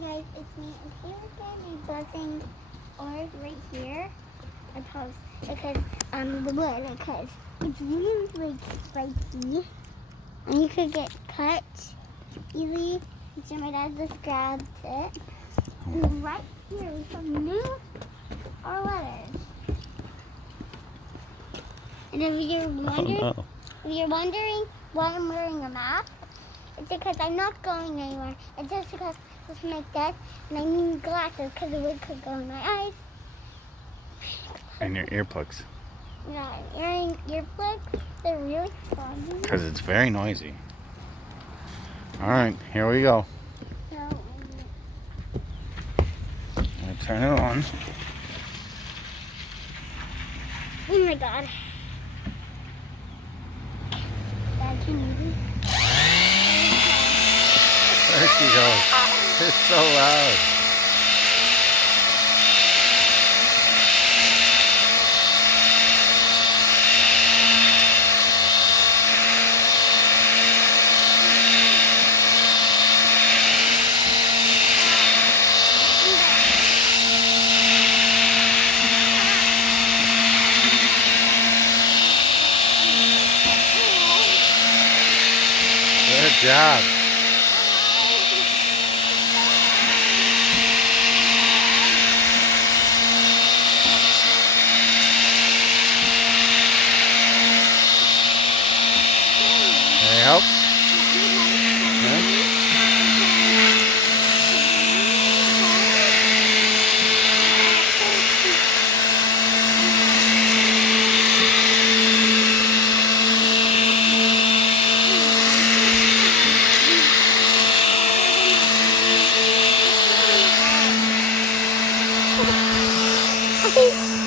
guys, it's me. And here we're going to be buzzing ours right here. I post because the wood because it's really like spiky and you could get cut easily. So my dad just grabbed it. And right here we have new our letters. And if you're wondering why I'm wearing a mask, it's because I'm not going anywhere. It's just because this make this, and I need glasses because the wood could go in my eyes. And your earplugs. Yeah, earplugs, they're really fun. Because it's very noisy. Alright, here we go. So, I'm going to turn it on. oh my god. Dad, can you? There she goes. It's so loud. Good job. Can I help? Okay.